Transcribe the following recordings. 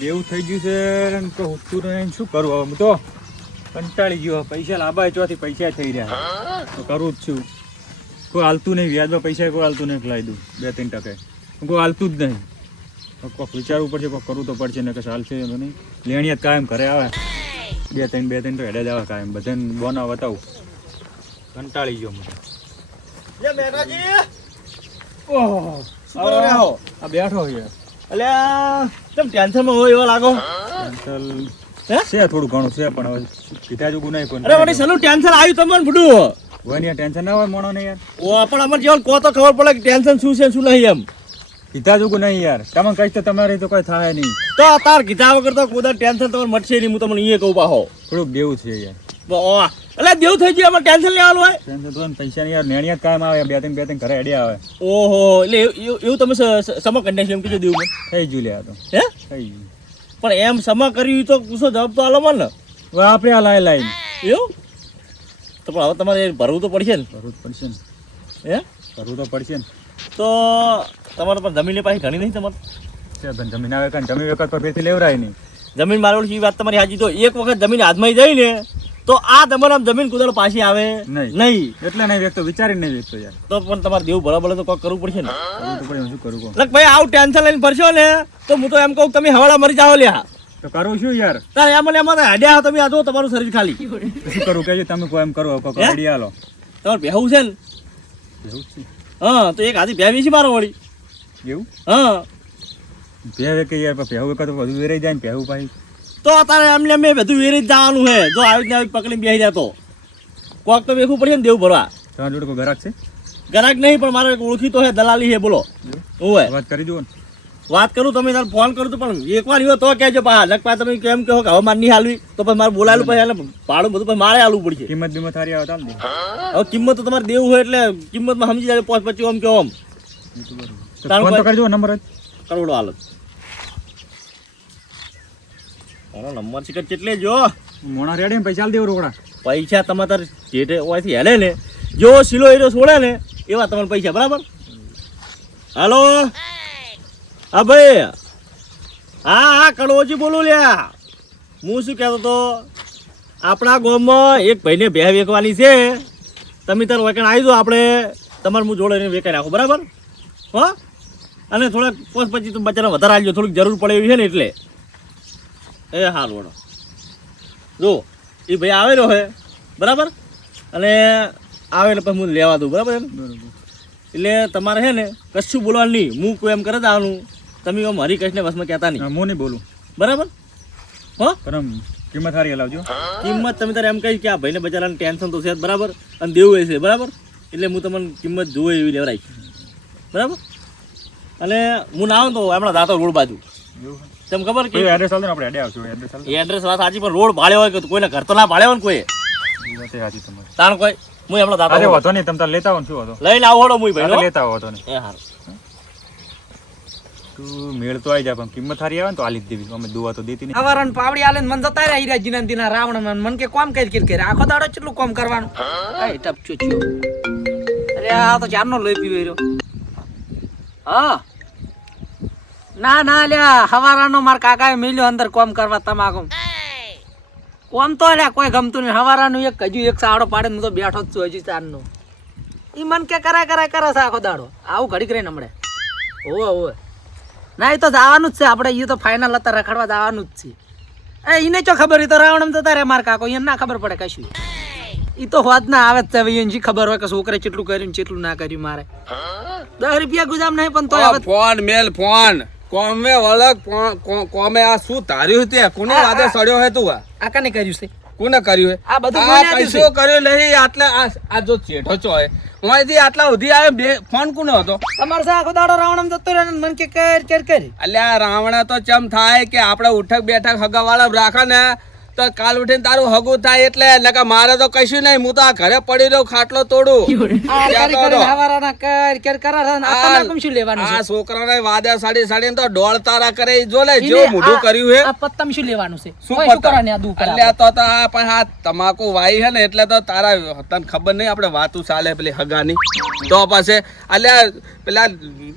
દેવું થઈ ગયું છે ને તો હોતું નહીં, શું કરું હવે? હું તો કંટાળી ગયો. પૈસા લાંબા ચોથી પૈસા થઈ રહ્યા તો કરું જ છું. કોઈ હાલતું નહીં, વ્યાજમાં પૈસા કોઈ હાલતું નહીં, લાવી દઉં 2-3%. કોઈ હાલતું જ નહીં. કોઈક વિચારવું પડશે, કોઈક કરવું તો પડશે ને કે ચાલશે નહીં. લેણીયા કાયમ ઘરે આવે 2-3 તો હેડે જ આવે કાયમ. બધાને બોના બતાવું. કંટાળી ગયો હું. આ બેઠો છે. અલ્યા કેમ ટેન્શનમાં હોય એવો લાગો? છે થોડું ઘણું છે પણ હવે કીધા જોગું નહીં કોઈ. અરે વળી સલું ટેન્શન આવ્યું તમને બધું હોય ને ટેન્શન ના હોય મોણો ને યાર. ઓ પણ અમારે જેવું કહો તો ખબર પડે કે ટેન્શન શું છે શું નહીં એમ. કીધા જોગું નહીં યાર. તમે કહીશ તો તમારે તો કોઈ થાય નહીં. તો તાર કીધા વગર તો કોઈ ટેન્શન તમારે મટશે નહીં. હું તમને અહીંયા કહું પાહો થોડુંક દેવું છે યાર. એટલે દેવું થઈ ગયું અમારે ટેન્શન લેવાનું હોય. ટેન્શન તો પૈસા ની યાર નેણિયા કામ આવે 2-3 ઘરે હેડે આવે. ઓહો એટલે એવું તમે સમા કંડેશ એમ કીધું દેવું થઈ ગયું લે આ તો. હે થઈ ગયું પણ એમ સમા કર્યું તો પૂછો જવાબ તો આલો મને. હવે આપણે આ લાઈન એવું તો પણ હવે તમારે ભરવું તો પડશે ને. ભરવું તો પડશે ને. હે ભરવું તો પડશે ને. તો તમારે પણ જમીનની પાસે ઘણી નહીં તમારે જમીન આવે કાંઈ જમીન વખત પર ફેરથી લેવરાય નહીં. જમીન મારવાડી એ વાત તમારી હાજી. તો એક વખત જમીન હાથમાં જઈ ને તો આ તમારે આમ જમીન કુદાડો પાછી આવે નહીં. એટલે નહીં વેચતો, વિચારીને નહીં વેચતો યાર. તો પણ તમારે દેવું બરાબર તો કોક કરવું પડશે ને. કરવું તો પડે. શું કરું કહો? એટલે ભાઈ આવું ટેન્શન લઈને ફરશો ને તો હું તો એમ કહું તમે હવાડા મરી જાઓ લ્યા. તો કરું શું યાર? તારે એમાં હડ્યા તમે આ જો તમારું શરીર ખાલી. શું કરું કહેજો તમે કોઈ એમ કરો આઈડિયા લો. તમારે બેહવું છે ને? એવું છે. હા તો એક આધી બે વીસી મારો વળી. એવું? હા બે કે યાર પહેવું વખત બધું વેરાઈ જાય ને પહેવું પાછી. તો તારે એમને મેં બધું વેરી જ જવાનું છે. જો આવી ને આવી પકડીને બેસી જાય તો કોક તો બેખવું પડશે ને દેવું ભરવા. તમારા જોડે કોઈ ગ્રાહક છે? ગ્રાહક નહીં પણ મારો એક ઓળખીતો છે, દલાલી છે. બોલો હોય વાત કરી દો ને. વાત કરું તમે તારે ફોન કરું તો પણ એકવાર એવો તો કહેજો પા નકપા તમે કેમ કહો કે હવે મારે નહીં હાલવી તો પછી મારે બોલાયેલું પછી એટલે ભાડું બધું પછી મારે હાલવું પડશે. કિંમત બીમત સારી આવે તાલ દે. હવે કિંમત તો તમારે દેવું હોય એટલે કિંમતમાં સમજી જાય 5-25 ઓમ કે ઓમ. ફોન તો કરજો નંબર જ કરોડો હાલત તારો નંબર છે કેટલે જો મોણા રેડે ને પૈસા દેવ રોકડા. પૈસા તમારે જેટે ઓયથી હેલે ને જો સિલો હીરો છોડે ને એવા તમારે પૈસા બરાબર. હાલો હા ભાઈ. હા કડોજી બોલું લ્યા. હું શું કહેતો હતો આપણા ગામમાં એક ભાઈને ભે વેચવાની છે. તમે તાર વેકણ આવી જાઓ આપણે તમારે હું જોડે વેકાઈ નાખો બરાબર. હા અને થોડાક 5-25 તો બચારા વધારે આવજો. થોડીક જરૂર પડે એવી છે ને એટલે. એ હાલ વડો જો એ ભાઈ આવેલો છે બરાબર. અને આવે એટલે પછી હું લેવા દઉં બરાબર. એમ એટલે તમારે છે ને કશું બોલવાનું નહીં. હું કોઈ એમ કરે જવાનું તમે આમ હરી કૃષ્ણ વસમાં કહેતા નહીં. હું નહીં બોલું બરાબર. હા પણ કિંમત સારી હલાવજો. કિંમત તમે તારે એમ કહી કે આ ભાઈને બચારાને ટેન્શન તો છે જ બરાબર અને દેવું છે બરાબર. એટલે હું તમને કિંમત જોવે એવી લેવરાઈ બરાબર. અને હું ના આવું તો હમણાં દાતો રોડ બાજુ તમને ખબર કે એડ્રેસ આલો ને આપણે હેડે આવશું. એડ્રેસ વાત સાચી પણ રોડ ભાડે હોય કે કોઈને ઘર તો ના ભાડે હોય ને કોઈ સાચી તમારી. તાણ કોઈ હું હમણાં દાતો અરે વાતો નહીં તમે તાર લેતા આવો ને શું વાતો લઈને આવો હડો મુઈ ભાઈ લેતા આવો વાતો નહીં. એ હારું તું મેળ તો આવી જાય પણ કિંમત સારી આવે ને તો આલી જ દેવી. અમે દુવા તો દેતી નહીં. અવારન પાવડી આલે મન જતા રહ્યા હીરા જીનંતીના રાવણ મન કે કોમ કરી આખો દાડો કેટલું કોમ કરવાનું. એ ટપચો છો. અરે આ તો જારનો લોહી પીવે રહ્યો. હા ના લ્યા હવારાનો માર કાકાએ મેલ્યો અંદર કોમ કરવા તમાકુ. કોમ તો લ્યા કોઈ ગમતું નહીં. હવારાનું એક હજુ એક સાડો પાડે હું તો બેઠો જ છું હજુ ચારનો. ઈ મન કે કરે છે આખો દાડો. આવું ઘડી કરીને હમણે ઓવે ના એ તો જવાનું જ છે આપણે. એ તો ફાઇનલ હતા રખડવા જવાનું જ છે. એને ચો ખબર. એ તો રાવણ જતા રે માર કાકો. એને ના ખબર પડે કશું. એ તો હોદ ના આવે જ છે. એને ખબર હોય કે છોકરે કેટલું કર્યું કેટલું ના કર્યું. મારે 10 રૂપિયા ગુજામ નહીં પણ તો ફોન મેલ ફોન કોમે વળક કોમે આ શું ધાર્યું તે કોને વાદે સડ્યો હે તું? આ કને કર્યું છે? કોને કર્યું હે? આ બધું આ પૈસો કર્યો નહીં. આટલે આ જો ચેઠો છો હે ઓયથી આટલા સુધી આવે બે ફોન કોનો હતો? તમારે સા આખો દાડો રાવણ જતો રહે મન કે કર અલ્યા રાવણા તો ચમ થાય કે આપણે ઉઠક બેઠક હગાવાળા રાખે ને તો કાલ ઉઠીને તારું હગું થાય એટલે નકા મારે તો કશું નહીં. હું તો આ ઘરે પડી રહ્યો ખાટલો તોડું. આ છોકરાને વાદા સાડીને તો ડોળ તારા કરે જો લે જો મોઢું કર્યું હે. પત્તમ શું લેવાનું છે? શું અલ્યા તો આ પણ આ તમાકુ વાઈ હે ને એટલે તો તારા તને ખબર નહીં આપણે વાતું ચાલે પેલી હગાની તો પાસે અલ્યા પેલા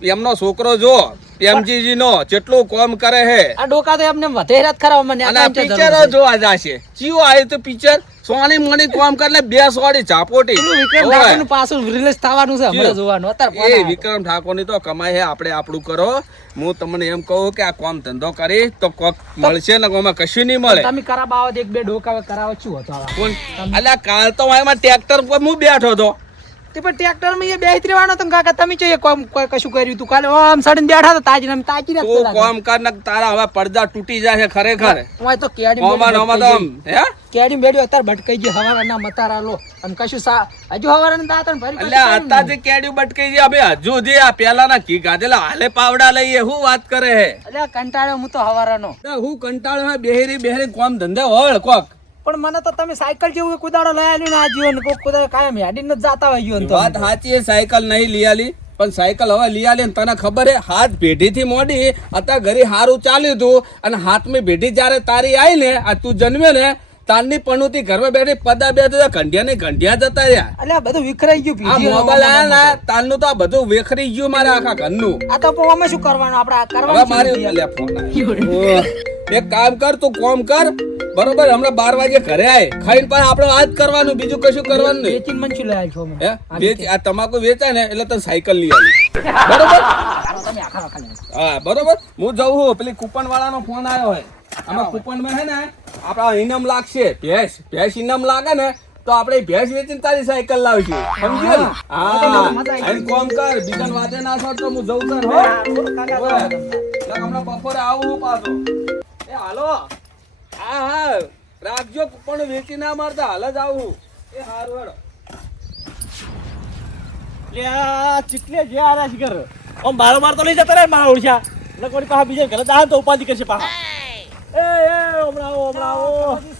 એમનો છોકરો જો પ્રેમજીજી નો જેટલું કામ કરે હે આ ડોકા તો એમને વધેરા જ ખરા મને અને પિક્ચરો જોવા જાશે ચિયો આવ્યું તો પિક્ચર સોની મણી કામ કરે બે સોડી ઝાપોટી વિક્રમ ઠાકોરનું પાછું રિલીઝ થવાનું છે હમણાં જોવાનું અત્યારે એ વિક્રમ ઠાકોર ની તો કમાઈ હે આપણે આપણું કરો હું તમને એમ કહું કે આ કામ ધંધો કરી તો કોક મળશે ને કોમાં કશું નહીં મળે તમે કરાવો એક બે ડોકા કરાવો શું હતો કોણ અલ્યા કાલ તો એમાં ટ્રેક્ટર પર હું બેઠો હતો તે પણ ટ્રેક્ટર માં એ બેહી રહેવાનો તો કાકા તમે જોઈએ કોમ કોઈ કશું કર્યું તું કાલે આમ સડીને બેઠા હતા તાજી ને તાજી ને તું કામ કર ને તારા હવે પડદા તૂટી જાય ખરેખર હું તો કેડી ઓમાં ઓમાં તો આમ, હે કેડી બેડ્યો અત્યારે ભટકાઈ ગયો હવારના મતારા લો અને કશું હજુ હવારના દાતણ ભરી એટલે અત્યારથી કેડ્યું બટકાઈ ગયા બે હજુ જે આ પેલાના ઘી ગાધેલા હાલે પાવડા લઈએ હું વાત કરે હે એટલે કંટાળ્યો હું તો હવારાનો હું કંટાળ્યો હે બેહેરી કોમ ધંધે હોય કોક પણ મને તો તમે સાયકલ જેવું કુદાડો લઈ આલ્યું ને આ જીવન કોક કુદાડો કાયમ હેડીને જ જાતા હોય જીવન તો વાત સાચી છે સાયકલ નહીં લઈ આલી પણ સાયકલ હવે લઈ આલી ને તને ખબર હે હાથ પેઢીથી મોડી અત્યારે ઘરે હારું ચાલ્યું હતું અને હાથમાં પેઢી જ્યારે તારી આવી ને આ તું જન્મ્યો ને તારની પણુતી ઘરમાં બેઠી પદા બે ઘંટિયા ને ઘંટિયા જતા રહ્યા એટલે આ બધું વિખરાઈ ગયું આ મોબાઈલ આયા ને તારનું તો આ બધું વેખરી ગયું મારા આખા ઘરનું આ તો પણ અમે શું કરવાનું આપણે આ હવે કરવાનું મારી અલ્યા ફોન આવ્યો. એક કામ કર તું કોમ કર બરોબર હમણાં 12 વાગે ઘરે આય ખાઈને પણ આપણે આ જ કરવાનું બીજું કશું કરવાનું નહીં વેચીને મને શું લઈ આવ્યો છો હે આ તમાકુ વેચાય ને એટલે તને સાયકલ લઈ આવી બરોબર તમે આખા આખા લે હા બરોબર હું જઉં છું પેલી કૂપન વાળાનો ફોન આવ્યો હોય આમાં કૂપન માં હે ને આપડા ઇનામ લાગશે ભેંસ ઇનામ લાગે ને તો આપણે ભેંસ વેચીને તારી સાયકલ લાવશું સમજ્યો ને હા અને કોમ કર બીજા વાતે ના છોડ તો હું જઉં કર હો હમણાં બપોરે આવું પાછો એ હાલો હા રાખજો કૂપન વેચી ના મારતા હાલ જ આવું એ હારું હેડો લ્યા ચીટલે જે આરા છે કર ઓમ બારો માર તો લઈ જતા રે મારા ઓળશા એટલે કોઈ પાહા બીજે ઘરે દાન તો ઉપાધિ કરશે પાહા એ હમણાં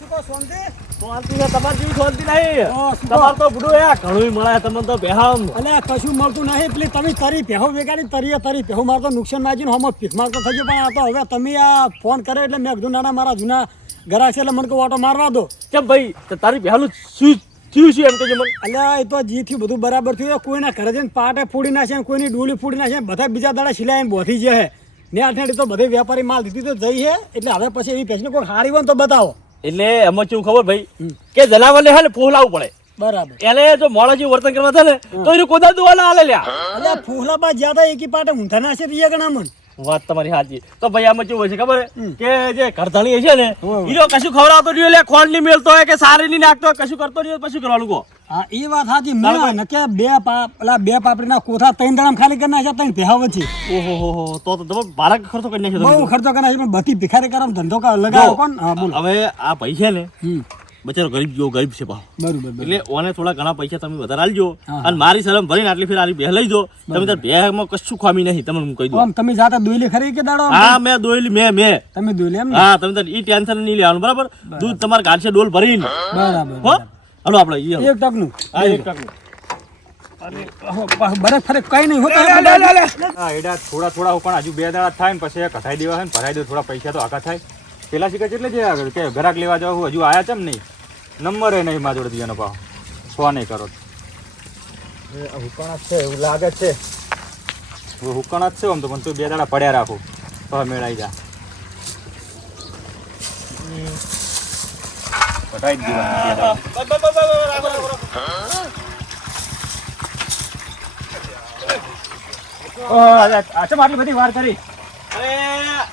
શાંતિ છે તમાર જેવી શાંતિ નહીં તમાર તો બુડું એ ઘણું મળે તમને તો બેહામ અલે કશું મળતું નહીં એટલે તમે તારી પહેો વેગાડી તારી પહેો મારતો નુકસાન માજીને હોમો પીખ મારતો થઈ ગયો પણ આ તો હવે તમે આ ફોન કર્યો એટલે મેં કીધું નાના મારા જૂના ઘરા છે એટલે મને કહું ઓટો મારવા દો કેમ ભાઈ તારી બેહાલું શું થયું એમ કહેજો મને અલ્યા એ તો જી થયું બધું બરાબર થયું કોઈના ઘરે જઈને પાટે ફોડી નાખે ને કોઈની ડોલી ફોડી નાખે બધા બીજા દાડા સિલાઈને બોધી જે હે ને આઠેડી તો બધે વેપારી માલ દીધી તો જઈ હે એટલે હવે પછી એવી પેશને કોઈ હારી હોય ને તો બતાવો એટલે એમાં કેવું ખબર ભાઈ કે જનાવરને હે ને પોહલાવવું પડે બરાબર એને જો મોડા જેવું વર્તન કરવા થાય ને તો એને કોદા દુવાના હાલે લ્યા અલ્યા ફૂહલા બા જ્યાદા એકી પાટે ઊંધા નાશે તો ગણા મન વાત તમારી સાચી તો ભાઈ આમાં કેવું હોય છે ખબર કે જે ઘરધણી છે ને ઈનો કશું ખવડાવતો નહીં એટલે ખોંડ નહીં મેલતો હોય કે સારી નહીં નાખતો હોય કશું કરતો નહીં પછી કરવાનું કહો હા એ વાત સાચી મેં ને કે બે પાપડીના કોથા 3 દાડામાં ખાલી કરી નાખ્યા 3 ભેહાવ છે ઓહો તો તમે બાળક ખર્ચો કરી નાખ્યો બહુ ખર્ચો કરી નાખ્યો પણ બધી ભિખારી કરવાનો ધંધો લગાવો કોણ હા બોલો હવે આ પૈસા છે ને બચારો ગરીબ છે ભાવ બરોબર એટલે ઓને થોડા ઘણા પૈસા તમે વધારે આલજો અને મારી શરમ ભરીને આટલી ફેર આલી બે લઈ દો તમે તાર બેમાં કશું ખામી નહીં તમને હું કહી દઉં આમ તમે જાતા દોઈલી ખરી કે દાડો હા મેં દોયલી મેં તમે દોઈલી એમ ને હા તમે તાર ઈ ટેન્શન નહીં લેવાનું બરાબર દૂધ તમારે ગાડશે ડોલ ભરીને બરાબર હો હાલો આપણે ઈ એક ટકનું હા એક ટકનું બરફ ફરક કઈ નહીં હોતા હા એડા થોડા પણ હજુ 2 દાડા થાય ને પછી કથાઈ દેવા છે ને ભરાઈ દો થોડા પૈસા તો આખા થાય પેલા શીખે એટલે જે કે ઘરાક લેવા જાવ હજુ આયા ચમ નહીં નંબર નહીં મારા જોડે દીવાનો પાવ ફોન નહીં કરો હુકણા છે એવું લાગે છે હુકણા જ છે આમ તો પણ તું 2 દાડા પડ્યા રાખું તો મેળાઈ જા કટાઈ જ દીધા આટલી બધી વાર કરી અરે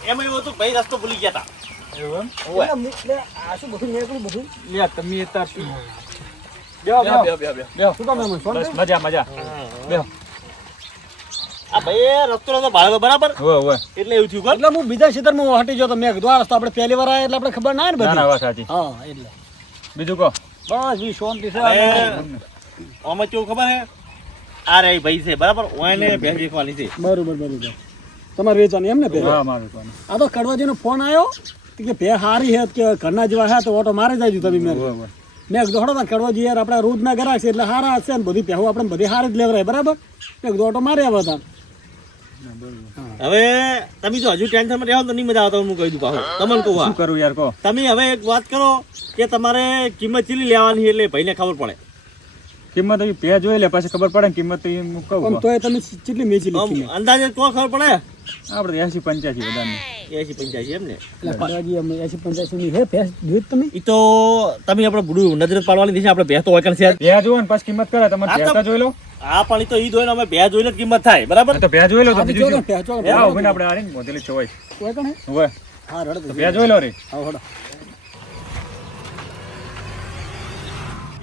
એમાં એવું હતું ભાઈ રસ્તો ભૂલી ગયા હતા એવું એમ આ શું બધું નીકળ્યું બધું લે તમે તાર બેહો શું કામ એમ બસ મજા બેહો આ ભાઈ રસ્તો નતો ભાડો બરાબર ઓય એટલે એવું થયું કર એટલે હું બીજા ક્ષેત્રમાં હટી ગયો તો મેં કીધું આ રસ્તો આપણે પહેલી વાર આવ્યા એટલે આપણે ખબર ના ને ના બધી વાત સાચી હા એટલે બીજું કહો બસ વી શાંતિ છે આમાં કેવું ખબર હે આ રે ભાઈ છે બરાબર ઓને ભેંસ વેચવાની છે બરોબર તમારે વેચવાની એમ ને ભે હા મારું કોણ આ તો કડવાજીનો ફોન આવ્યો કે ભે હારી હે કે ઘરના જેવા હે તો ઓટો મારે જાય તમે મેં મેં કીધું હડો કડવાજી યાર આપણા રોજના ગ્રાહક છે એટલે હારા હશે ને બધી પહેવું આપણે બધી હારી જ લેવરાય બરાબર મેં કીધું ઓટો મારે આવ્યા હતા હવે તમે જો હજુ ટેન્શનમાં રહેવો તો નહીં મજા આવતા હું કહી દઉં પાછું તમને કહું શું કરું યાર કહો તમે હવે એક વાત કરો કે તમારે કિંમત ચીલી લેવાની એટલે ભાઈને ખબર પડે કિંમત એ પે જોઈ લે પછી ખબર પડે ને કિંમત તો એમ પણ કહું તોય તમે કેટલી મેચી લીધી આમ અંદાજે તો ખબર પડે આપણે 80-85 બધાને 80-85 એમ ને એટલે કડવાજી અમે 80-85 ની હે ભેંસ દૂધ તમે ઈ તો તમે આપણે બુડું નજર પાડવાની દિશા આપણે ભેંસ તો હોય છે પે જોવો ને પછી કિંમત કરે તમારે આ તો- પે તો જોઈ લો આ પણ ઈ તો ઈ જોઈને અમે ભેંસ જોઈને જ કિંમત થાય બરાબર તો પે જોઈ લો તો આજે બીજું જો શું? ભેંસ જો હા ઉભીને આપણે આને મોટેલી ચોવાય કોઈ કણે ઉભા હા રડો તો પે જોઈ લો રે આવો હડો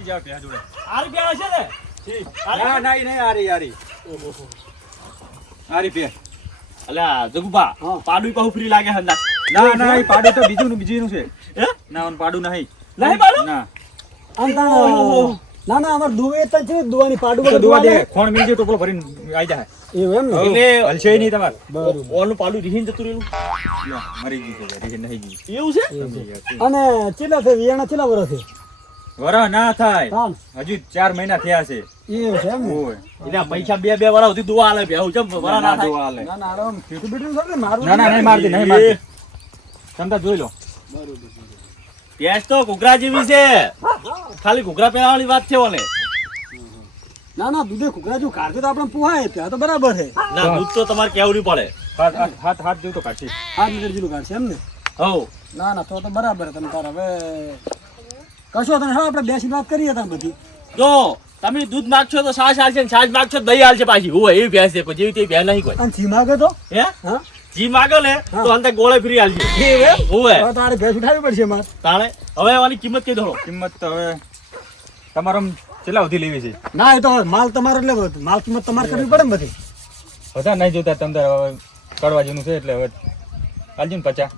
જાવ પે જોડે આ રૂપિયા હશે ને ના ના નહીં આરી આરી આરી પે અલ્યા જગુભા હા. પાડું પાહુ ફ્રી લાગે હંદા ના ના એ પાડું તો બીજું છે હે ના ઓન પાડું નહીં નહીં પાડું? ના અંતા ના ના અમાર દુવે તો છે દુવાની પાડું તો બધું દુવા દે દુવા ખોણ મિલજે ટોપલો ભરીને આવી જાય એવું એમ ને એટલે હલશે નહીં તમારે ઓનું પાડું રીહીન જતું રહેલું લ્યો, મરી ગઈ છે રીહે નહીં ગઈ એવું છે અને ચેલા છે વિયાણા ચેલા વર્ષ છે વરહ ના થાય તાન હજુ 4 મહિના થયા છે એવું છે એમ ને ઓય એટલે આ પૈસા બે વાળા સુધી દુવા આલે બેહું ચમ વરા ના થાય દુવા હાલે. ના ના આરામ ફીટું બીટું છે ને મારું ના ના નહીં મારતી નહીં મારતી તમતા જોઈ લો ભેંસ તો ઘૂઘરા જેવી છે ખાલી ઘૂઘરા પહેરાવાની વાત છે ઓલે ના ના દૂધે કુકરા જો કાઢે તો આપણે પોહાય ત્યાં તો બરાબર છે ના દૂધ તો તમારે કેવું નહીં પડે હાથ જેવું તો કાઢશે 8 લીટર જેટલું કાઢશે એમ ને હવ ના ના તો બરાબર તમે તાર હવે કશો તને હવે આપણે બેસી વાત કરીએ તાર બધી જો તમે દૂધ માંગશો તો છાશ હાલશે ને છાશ માંગશો તો દહીં હાલશે પાછી હોય એવી ભેંસ છે કોઈ જેવી તેવી ભેંસ નહીં કોઈ અને છી માગે તો હે હા જી માગો ને તો અંદર ગોળે ફ્રી હાલશે હોય હવે તારે ભેંસ ઉઠાવવી પડશે માર તાણે હવે આની કિંમત કઈ દો કિંમત તો હવે તમારો કેટલા સુધી લેવી છે ના એ તો હવે માલ તમારો એટલે માલ કિંમત તમારે કરવી પડે ને બધી બધા નહીં જોતા તમ તાર હવે કડવા જેવું છે એટલે હવે કાલજી ને 50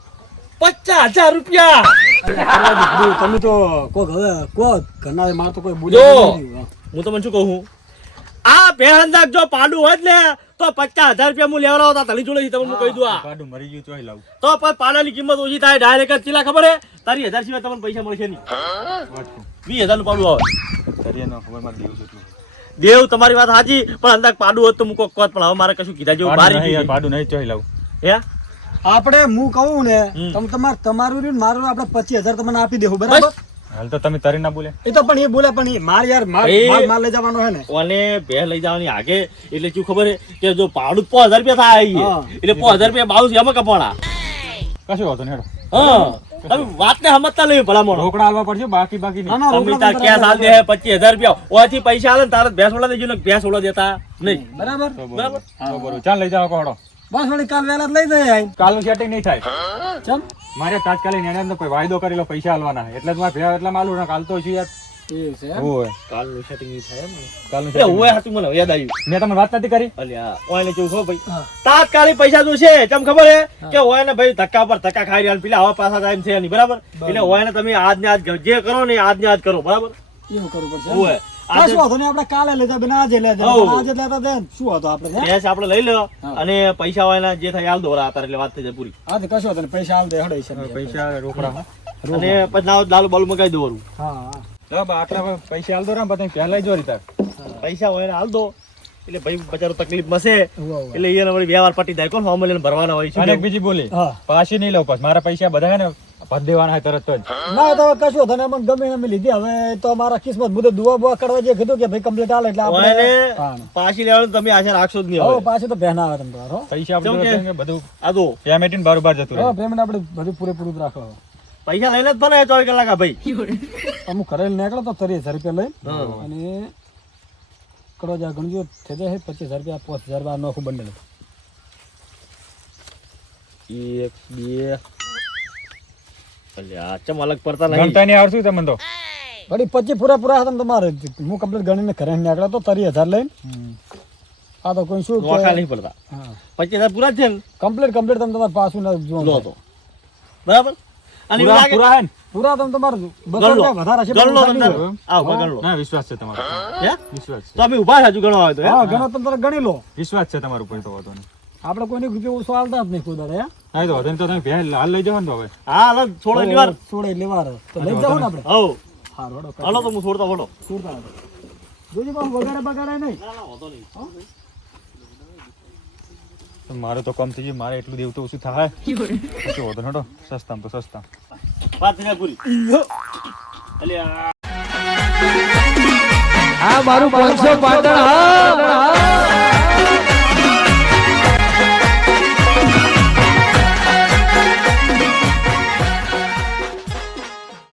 50,000 રૂપિયા તમે તો કોક હવે કો ઘરના માર તો કોઈ જો. બોલ્યો હું તમને શું કહું આ ભેંસ જો પાડું હોત ને તો 50,000 રૂપિયા હું લેવડાવો તા તલી જોડે તમને કહી દઉં આ કાઢું મરી ગયું ચોઈ લાવું તો પણ પાડાની કિંમત ઓછી થાય ડાયરેક્ટ ચીલા ખબર હે તારી 1000 સિવાય તમને પૈસા મળશે નહીં વાંચું 20,000 નું પાડું આવે દરિયાનો ખબર માં દેવું છે એટલું દેવ તમારી વાત સાચી પણ અંદાજ પાડું હોત તો મૂકો કોત પણ હવે મારે કશું કીધા જેવું પાડું બારી નહીં યાર, ગયું. પાડું નહીં ચોઈ લાવું હે આપણે હું કહું ને હમ. તમે તમારું રહ્યું ને મારું આપણે 25,000 તમને આપી દેવું બરાબર હાલ તો તમે તરી ના બોલે એ તો પણ એ બોલે પણ એ માર યાર માલ લઈ જવાનો હે ને ઓને ભેંસ લઈ જવાની આગે એટલે શું ખબર હે કે જો પાડું 5,000 રૂપિયા થાય હા. એટલે 5,000 રૂપિયા બાઉસ એમાં કપાણા કશું વાંધો નહીં હેડો. હા તમે વાતને સમજતા નહીં ભલામણ રોકડા આલવા પડશે બાકી બાકી ના નહીં ના તમે રોકડા તાર તો ક્યાં સાલ બરાબર. દે 25,000 રૂપિયા ઓથી પૈસા આલે ને તારે ભેંસ ઓલા દેજો ને ભેંસ ઓલા દેતા નહીં બરાબર તો બરાબર. બરોબર ચાલ લઈ જાઓ કોડો બસ વળી કાલ વહેલા જ લઈ જાય આઈ કાલનું સેટિંગ નહીં થાય ચમ મારે તાત્કાલિક એને અંદર કોઈ વાયદો કરેલો પૈસા આલવાના છે. એટલે જ મારે ભેગા એટલા માલું ને કાલ તો છું યાર એ છે ઓય કાલનું સેટિંગ નહીં થાય એમ ને કાલનું એ setting. ઓય હાચું મને યાદ આવ્યું મેં તમને વાત નથી કરી અલ્યા ઓયને કેવું ખબર ભાઈ હા. તાત્કાલિક પૈસા જો છે તમ ખબર હે કે ઓયને ભાઈ ધક્કા પર ધક્કા ખાઈ રહ્યા પેલા હવા પાછા જાય એમ છે નહીં બરાબર એટલે ઓયને તમે આજ ને આજ જે કરો ને આજ ને આજ કરો બરાબર એવું કરવું પડશે ઓય આ શું હતો ને આપણે કાલે લેતા બેન આજે લેતા હઉ. આજે લેતા દે શું હતો આપણે હે? ભેંસ આપણે લઈ લો હા. અને પૈસા ઓયના જે થાય હાલ દો તારે એટલે વાત થઈ જાય પૂરી આજે કશો હતો ને પૈસા આલ દે હડે છે પૈસા રોકડા અને પછી ના દાલ બાલુ મગાઈ દોરું હા હા લો બા, આટલા પૈસા આલ દો રામ પછી પહેલા જોરી તાર પૈસા હોય ને હાલ દો એટલે ભાઈ બચારો તકલીફમાં છે ઉવા, ઉવા. એટલે એને વળી વ્યવહાર પટી જાય કોણ ફોર્મ લઈને ભરવાના હોય અને એક છે બીજી બોલી હા પાછી નહીં લઉં પાછું મારા પૈસા બધા હે ને ભર દેવાના હોય તરત જ ના તો કશું હતો ને મને ગમે એમ લીધી હવે તો મારા કિસ્મત મુદે દુઆ બુઆ કરવા જે કીધું કે ભાઈ કમ્પ્લીટ આલે એટલે ઓયને આપણે હા પાછી લેવાનું તમે આશા રાખશો જ નહીં હવે હવે પાછું તો બહેના આવે તમે તો પૈસા આપણે કેમ કે? જોડે બધું આ દો પેમેન્ટ બારોબાર જતું રહે હવે પેમેન્ટ આપણે બધું પૂરેપૂરું જ રાખો પૈસા લઈને જ ભલે 24 કલાક આ ભાઈ અમુક ઘરે નીકળો તો 30,000 રૂપિયા લઈ હા. અને કડો જા ગણજો થઈ જાય 25,000 રૂપિયા 5,000 બાર નોખું બંડલ 1 2 અલ્યા ચમ અલગ પડતા નહીં ગણતા નહીં આવડતું તમને તો વળી 25 પૂરા હતા ને તમારે હું કમ્પ્લીટ ગણીને ઘરે નીકળ્યો તો 30,000 લઈને આ તો કોઈ શું નોખા નહીં પડતા હા 25,000 પૂરા જ છે ને કમ્પ્લીટ તમે તમારે પાછું ના લો જોવાનું તો બરાબર અને એવું પૂરા લાગે પૂરા હે ને પૂરા તમે તમારે 200 ગણ લો. રૂપિયા વધારે છે ગણ લો પણ અંદર. સાચું હોય. આવો ગણ લો ના વિશ્વાસ છે તમારો હે વિશ્વાસ છે તો અમે ઉભા સાચું ગણવા આવે તો હે હા ગણો તમે તારે ગણી લો વિશ્વાસ છે તમારું કોઈ તો વાંધો નહીં આપણે કોઈને રૂપિયા ઓછો આલતા જ નહીં કોઈ દાડે હે હા તો વાંધો નહીં તો તમે ભેળ હાલ લઈ જાઓ ને તો હવે હા હાલો છોડો એની વાર છોડે લેવા રે. તો લઈ જાવ ને આપણે હો હા રોડો હાલો તો હું છોડતા વળો છોડતા આવે. જોજો પાછું વગાડે બગાડે નહીં ના ના વાંધો નહીં તો મારે તો કમ થઈ ગયું મારે એટલું દેવું તો ઓછું થાય શું વાંધો નતો સસ્તામાં તો સસ્તા વાત થઈ જાય પૂરી અલ્યા હા મારું 500 પાટણ હા